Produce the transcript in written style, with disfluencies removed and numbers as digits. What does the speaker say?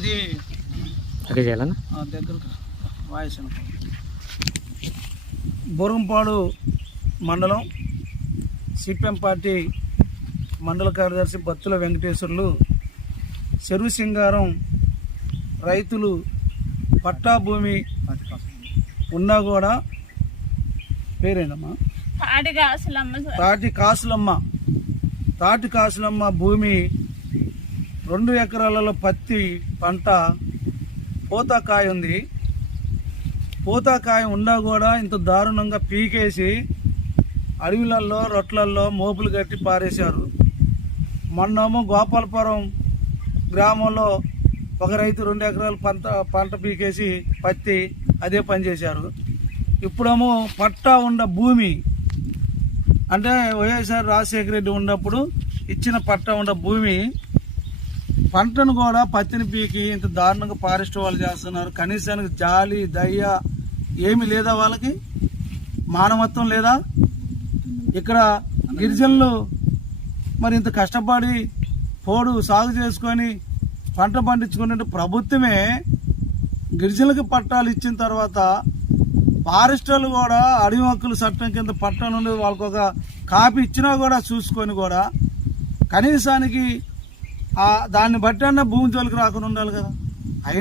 ఇది చేయాలన్నా దగ్గర వాయిస్ బోరంపాడు మండలం సిపిఎం పార్టీ మండల కార్యదర్శి బత్తుల వెంకటేశ్వర్లు చెరువు సింగారం రైతులు పట్టా భూమి ఉన్నా కూడా పేరేనమ్మా తాటి కాసులమ్మ భూమి 2 ఎకరాలలో పత్తి పంట పూతకాయ ఉంది. పూతకాయ ఉన్నా కూడా ఇంత దారుణంగా పీకేసి అడవిలలో రొట్లల్లో మోపులు కట్టి పారేశారు. మొన్నేమో గోపాలపురం గ్రామంలో ఒక రైతు 2 ఎకరాలు పంట పీకేసి పత్తి అదే పని చేశారు. ఇప్పుడేమో పట్టా ఉన్న భూమి అంటే వైఎస్ఆర్ రాజశేఖర రెడ్డి ఉన్నప్పుడు ఇచ్చిన పట్టా ఉన్న భూమి పంటను కూడా పత్తిని పీకి ఇంత దారుణంగా ఫారెస్ట్ వాళ్ళు చేస్తున్నారు. కనీసానికి జాలి దయ్య ఏమి లేదా? వాళ్ళకి మానవత్వం లేదా? ఇక్కడ గిరిజనులు మరి ఇంత కష్టపడి పోడు సాగు చేసుకొని పంట పండించుకునే ప్రభుత్వమే గిరిజనులకు పట్టాలు ఇచ్చిన తర్వాత ఫారెస్ట్ వాళ్ళు కూడా అడవి హక్కుల చట్టం కింద పట్టా నుండి వాళ్ళకు ఒక కాపీ ఇచ్చినా కూడా చూసుకొని కూడా కనీసానికి దాన్ని బట్టి అన్న భూమి జోలికి రాకుండా ఉండాలి కదా.